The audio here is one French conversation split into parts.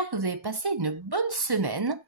j'espère que vous avez passé une bonne semaine.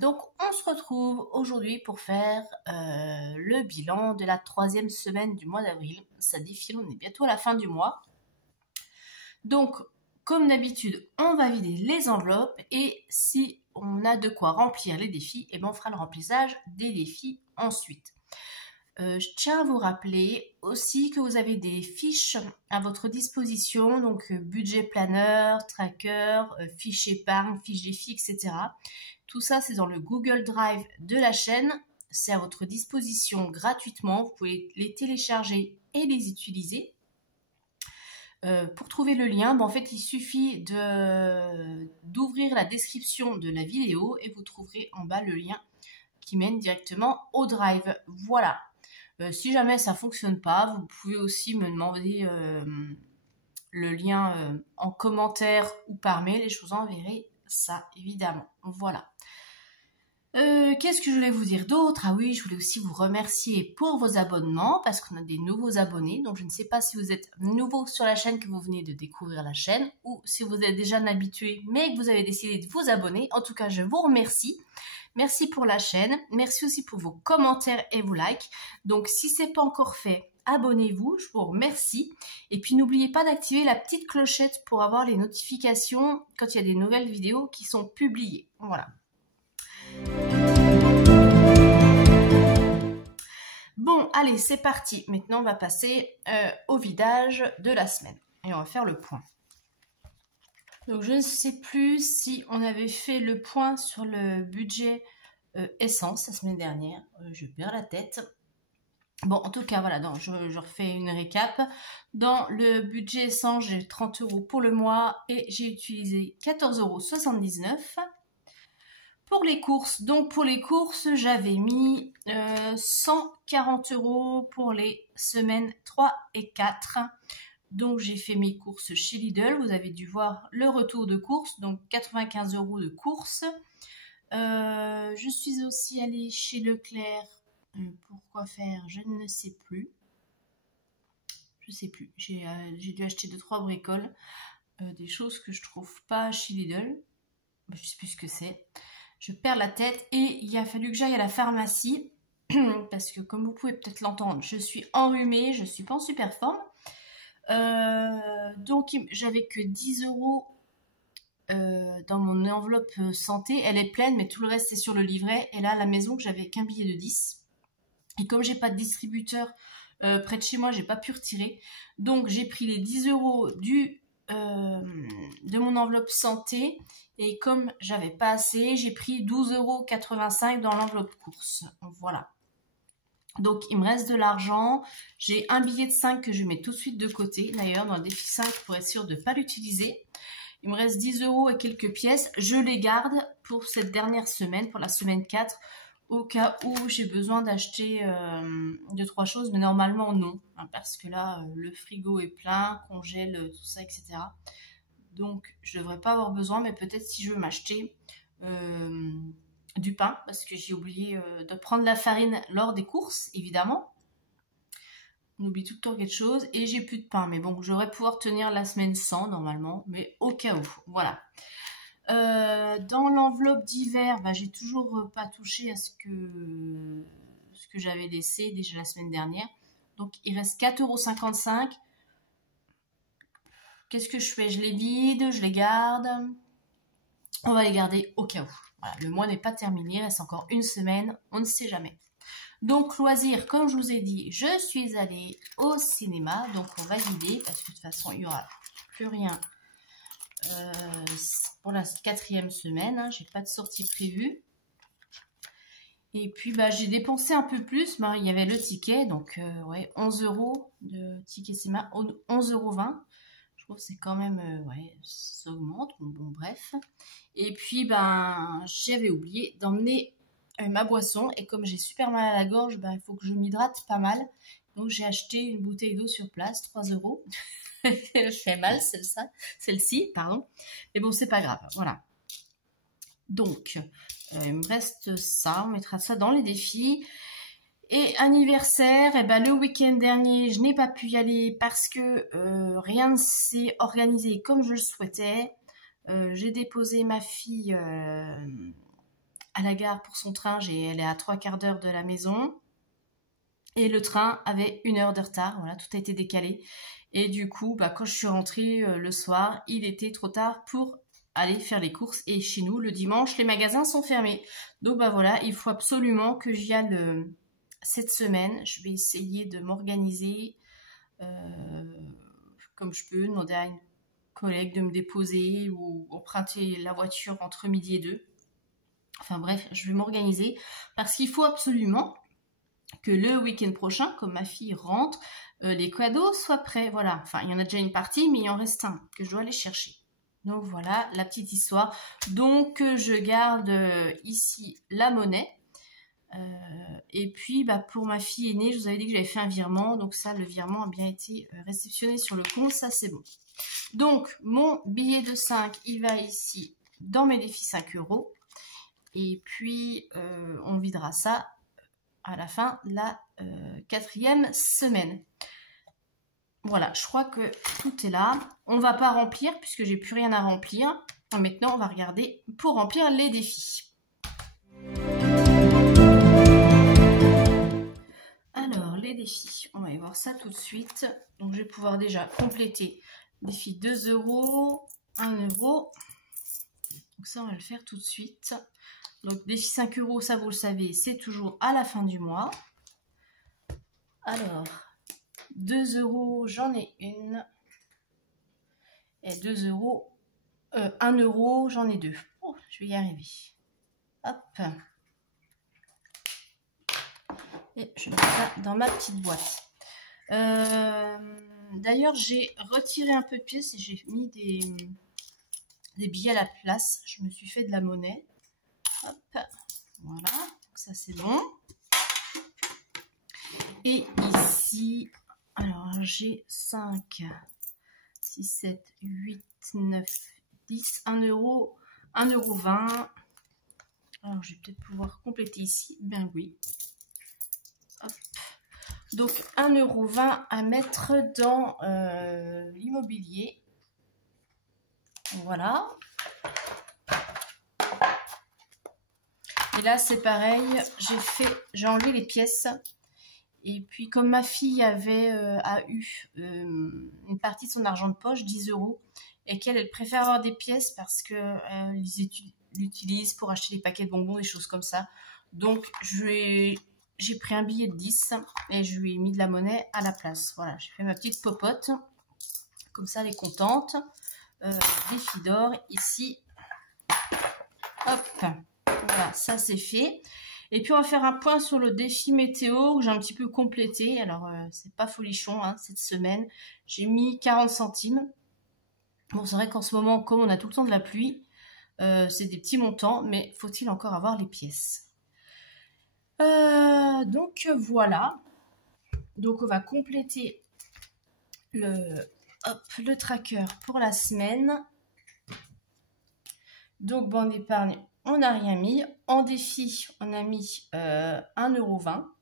Donc on se retrouve aujourd'hui pour faire le bilan de la 3e semaine du mois d'avril. Ça défile, on est bientôt à la fin du mois. Donc comme d'habitude, on va vider les enveloppes et si on a de quoi remplir les défis, et ben on fera le remplissage des défis ensuite. Je tiens à vous rappeler aussi que vous avez des fiches à votre disposition, donc budget planeur, tracker, fiche épargne, fiche défi, etc. Tout ça, c'est dans le Google Drive de la chaîne. C'est à votre disposition gratuitement. Vous pouvez les télécharger et les utiliser. Pour trouver le lien, en fait, il suffit d'ouvrir la description de la vidéo et vous trouverez en bas le lien qui mène directement au Drive. Voilà. Si jamais ça ne fonctionne pas, vous pouvez aussi me demander le lien en commentaire ou par mail et je vous enverrai ça, évidemment. Voilà. Qu'est-ce que je voulais vous dire d'autre? Ah oui, je voulais aussi vous remercier pour vos abonnements parce qu'on a des nouveaux abonnés. Donc, je ne sais pas si vous êtes nouveau sur la chaîne, que vous venez de découvrir la chaîne ou si vous êtes déjà un habitué mais que vous avez décidé de vous abonner. En tout cas, je vous remercie. Merci pour la chaîne. Merci aussi pour vos commentaires et vos likes. Donc, si ce n'est pas encore fait, abonnez-vous. Je vous remercie. Et puis, n'oubliez pas d'activer la petite clochette pour avoir les notifications quand il y a des nouvelles vidéos qui sont publiées. Voilà. Bon, allez, c'est parti. Maintenant, on va passer au vidage de la semaine. Et on va faire le point. Donc, je ne sais plus si on avait fait le point sur le budget essence la semaine dernière. Je perds la tête. Bon, en tout cas, voilà, donc je refais une récap. Dans le budget essence, j'ai 30 € pour le mois et j'ai utilisé 14,79 €. Pour les courses, j'avais mis 140 € pour les semaines 3 et 4. Donc, j'ai fait mes courses chez Lidl. Vous avez dû voir le retour de courses. Donc, 95 € de courses. Je suis aussi allée chez Leclerc. Pourquoi faire? Je ne sais plus. J'ai dû acheter 2-3 bricoles. Des choses que je trouve pas chez Lidl. Je ne sais plus ce que c'est. Je perds la tête et il a fallu que j'aille à la pharmacie. Parce que comme vous pouvez peut-être l'entendre, je suis enrhumée. Je ne suis pas en super forme. Donc j'avais que 10 € dans mon enveloppe santé. Elle est pleine mais tout le reste est sur le livret. Et là à la maison j'avais qu'un billet de 10. Et comme j'ai pas de distributeur près de chez moi, j'ai pas pu retirer. Donc j'ai pris les 10 € de mon enveloppe santé. Et comme j'avais pas assez, j'ai pris 12,85 € dans l'enveloppe course. Voilà. Donc, il me reste de l'argent. J'ai un billet de 5 que je mets tout de suite de côté. D'ailleurs, dans le défi 5, pour être sûr de ne pas l'utiliser. Il me reste 10 € et quelques pièces. Je les garde pour cette dernière semaine, pour la semaine 4, au cas où j'ai besoin d'acheter 2-3 choses. Mais normalement, non. Hein, parce que là, le frigo est plein, congèle, tout ça, etc. Donc, je ne devrais pas avoir besoin. Mais peut-être si je veux m'acheter du pain, parce que j'ai oublié de prendre la farine lors des courses, évidemment. On oublie tout le temps quelque chose. Et j'ai plus de pain. Mais bon, j'aurais pouvoir tenir la semaine sans, normalement. Mais au cas où, voilà. Dans l'enveloppe d'hiver, j'ai toujours pas touché à ce que j'avais laissé déjà la semaine dernière. Donc, il reste 4,55 €. Qu'est-ce que je fais? Je les vide, je les garde. On va les garder au cas où. Voilà, le mois n'est pas terminé, il reste encore une semaine, on ne sait jamais. Donc, loisirs, comme je vous ai dit, je suis allée au cinéma. Donc, on va vider parce que de toute façon, il n'y aura plus rien pour la 4e semaine. Hein, j'ai pas de sortie prévue. Et puis, j'ai dépensé un peu plus. Il y avait le ticket, donc ouais, 11 € de ticket cinéma, 11,20 €. Je trouve que c'est quand même, ouais, ça augmente. Bon, bref. Et puis, j'avais oublié d'emmener ma boisson. Et comme j'ai super mal à la gorge, il faut que je m'hydrate pas mal. Donc, j'ai acheté une bouteille d'eau sur place, 3 €. Je fais mal, celle-ci, pardon. Mais bon, c'est pas grave, voilà. Donc, il me reste ça. On mettra ça dans les défis. Et anniversaire, le week-end dernier, je n'ai pas pu y aller parce que rien ne s'est organisé comme je le souhaitais. J'ai déposé ma fille à la gare pour son train. Elle est à 3/4 d'heure de la maison. Et le train avait 1 heure de retard. Voilà, tout a été décalé. Et du coup, quand je suis rentrée le soir, il était trop tard pour aller faire les courses. Et chez nous, le dimanche, les magasins sont fermés. Donc voilà, il faut absolument que j'y aille cette semaine. Je vais essayer de m'organiser comme je peux, demander à une collègue de me déposer ou emprunter la voiture entre midi et 2. Enfin bref, je vais m'organiser parce qu'il faut absolument que le week-end prochain, comme ma fille rentre, les cadeaux soient prêts. Voilà, enfin il y en a déjà une partie, mais il en reste un que je dois aller chercher. Donc voilà la petite histoire. Donc je garde ici la monnaie. Et puis pour ma fille aînée, je vous avais dit que j'avais fait un virement. Donc ça, le virement a bien été réceptionné sur le compte. Ça, c'est bon. Donc mon billet de 5, il va ici dans mes défis 5 €. Et puis on videra ça à la fin de la 4e semaine. Voilà, je crois que tout est là. On ne va pas remplir puisque j'ai plus rien à remplir. Maintenant, on va regarder pour remplir les défis. Alors, les défis, on va y voir ça tout de suite. Donc, je vais pouvoir déjà compléter défi 2 €, 1 €. Donc ça, on va le faire tout de suite. Donc, défi 5 €, ça, vous le savez, c'est toujours à la fin du mois. Alors, 2 €, j'en ai une. Et 2 €, 1 €, j'en ai 2. Oh, je vais y arriver. Hop. Et je mets ça dans ma petite boîte. D'ailleurs, j'ai retiré un peu de pièces et j'ai mis des billets à la place. Je me suis fait de la monnaie. Hop. Voilà. Donc ça, c'est bon. Et ici, alors j'ai 5, 6, 7, 8, 9, 10, 1 €, 1 €20. Alors, je vais peut-être pouvoir compléter ici. Ben oui. Hop. Donc, 1 € à mettre dans l'immobilier. Voilà. Et là, c'est pareil. J'ai enlevé les pièces. Et puis, comme ma fille a eu une partie de son argent de poche, 10 €, et qu'elle préfère avoir des pièces parce qu'elle l'utilise pour acheter des paquets de bonbons, des choses comme ça. Donc, j'ai pris un billet de 10 et je lui ai mis de la monnaie à la place. Voilà, j'ai fait ma petite popote. Comme ça, elle est contente. Défi d'or, ici. Hop, voilà, ça c'est fait. Et puis, on va faire un point sur le défi météo que j'ai un petit peu complété. Alors, c'est pas folichon, hein, cette semaine. J'ai mis 40 centimes. Bon, c'est vrai qu'en ce moment, comme on a tout le temps de la pluie, c'est des petits montants, mais faut-il encore avoir les pièces? Donc, voilà. Donc, on va compléter le tracker pour la semaine. Donc, bande d'épargne, on n'a rien mis. En défi, on a mis 1 € 20.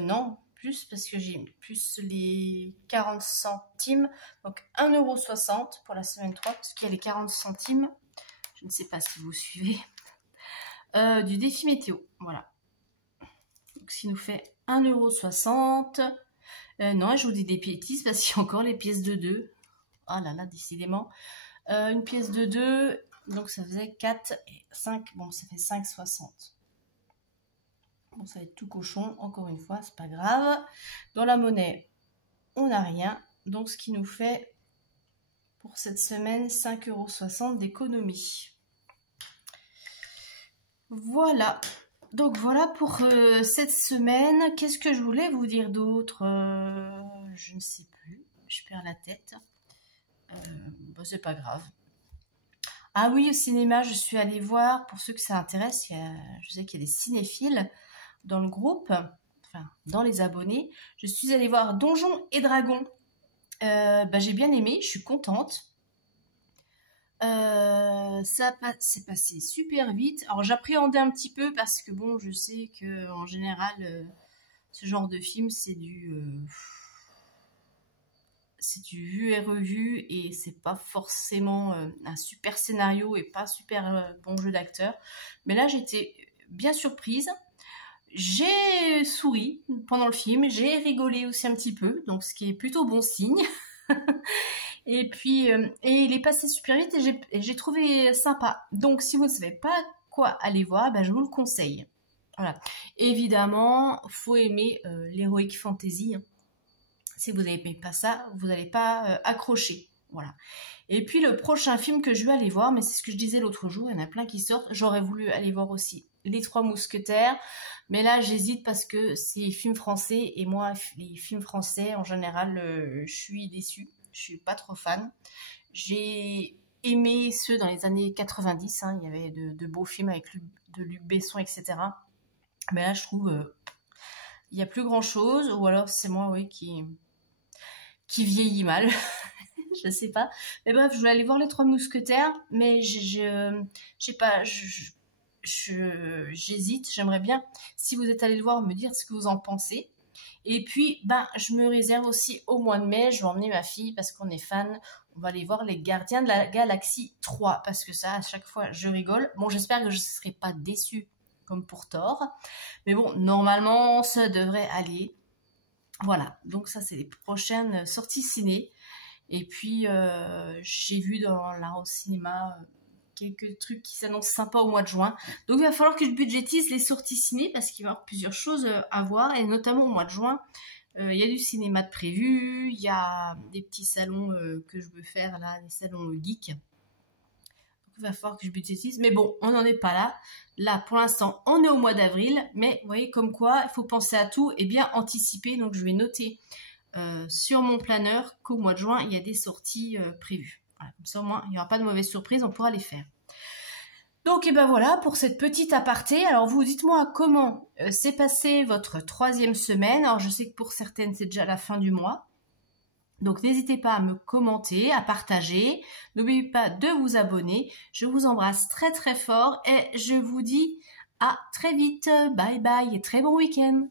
Non, plus parce que j'ai plus les 40 centimes. Donc 1 € 60 pour la semaine 3 parce qu'il y a les 40 centimes. Je ne sais pas si vous suivez. Du défi météo, voilà. Donc, ce qui nous fait 1 € 60. Non, je vous dis des bêtises parce qu'il y a encore les pièces de 2. Ah là là, décidément. Une pièce de 2, donc ça faisait 4 et 5. Bon, ça fait 5,60. Bon, ça va être tout cochon, encore une fois, c'est pas grave. Dans la monnaie, on n'a rien. Donc, ce qui nous fait, pour cette semaine, 5,60 € d'économie. Voilà. Donc, voilà pour cette semaine. Qu'est-ce que je voulais vous dire d'autre? Je ne sais plus. Je perds la tête. C'est pas grave. Ah oui, au cinéma, je suis allée voir, pour ceux que ça intéresse, je sais qu'il y a des cinéphiles dans le groupe, enfin dans les abonnés. Je suis allée voir Donjons et Dragons. J'ai bien aimé, je suis contente. Ça s'est passé super vite. Alors j'appréhendais un petit peu parce que bon, je sais que en général, ce genre de film, c'est du vu et revu et c'est pas forcément un super scénario et pas super bon jeu d'acteur. Mais là, j'étais bien surprise. J'ai souri pendant le film, j'ai rigolé aussi un petit peu, donc ce qui est plutôt bon signe. Et puis, et il est passé super vite et j'ai trouvé sympa. Donc, si vous ne savez pas quoi aller voir, ben, je vous le conseille. Voilà. Évidemment, faut aimer l'heroic fantasy. Si vous n'aimez pas ça, vous n'allez pas accrocher. Voilà. Et puis le prochain film que je vais aller voir, mais c'est ce que je disais l'autre jour, il y en a plein qui sortent. J'aurais voulu aller voir aussi Les Trois Mousquetaires, mais là j'hésite parce que c'est film français et moi les films français en général, je suis déçue. Je suis pas trop fan. J'ai aimé ceux dans les années 90. Hein, il y avait de beaux films avec de Luc Besson, etc. Mais là, je trouve il n'y a plus grand chose, ou alors c'est moi, oui, qui vieillit mal. Je sais pas. Mais bref, je voulais aller voir Les Trois Mousquetaires, mais je sais pas, j'hésite. J'aimerais bien, si vous êtes allé le voir, me dire ce que vous en pensez. Et puis, ben, je me réserve aussi au mois de mai, je vais emmener ma fille parce qu'on est fan. On va aller voir Les Gardiens de la Galaxie 3 parce que ça, à chaque fois, je rigole. Bon, j'espère que je ne serai pas déçue comme pour Thor. Mais bon, normalement, ça devrait aller. Voilà, donc ça, c'est les prochaines sorties ciné. Et puis, j'ai vu au cinéma quelques trucs qui s'annoncent sympas au mois de juin. Donc il va falloir que je budgétise les sorties ciné parce qu'il va y avoir plusieurs choses à voir. Et notamment au mois de juin, il y a du cinéma de prévu, il y a des petits salons que je veux faire là, des salons geeks. Donc il va falloir que je budgétise. Mais bon, on n'en est pas là. Là, pour l'instant, on est au mois d'avril. Mais vous voyez comme quoi, il faut penser à tout et bien anticiper. Donc je vais noter sur mon planeur qu'au mois de juin, il y a des sorties prévues. Voilà, comme ça, au moins, il n'y aura pas de mauvaise surprise, on pourra les faire. Donc, et ben voilà pour cette petite aparté. Alors, vous dites-moi comment s'est passée votre 3e semaine. Alors, je sais que pour certaines, c'est déjà la fin du mois. Donc, n'hésitez pas à me commenter, à partager. N'oubliez pas de vous abonner. Je vous embrasse très très fort et je vous dis à très vite. Bye bye et très bon week-end.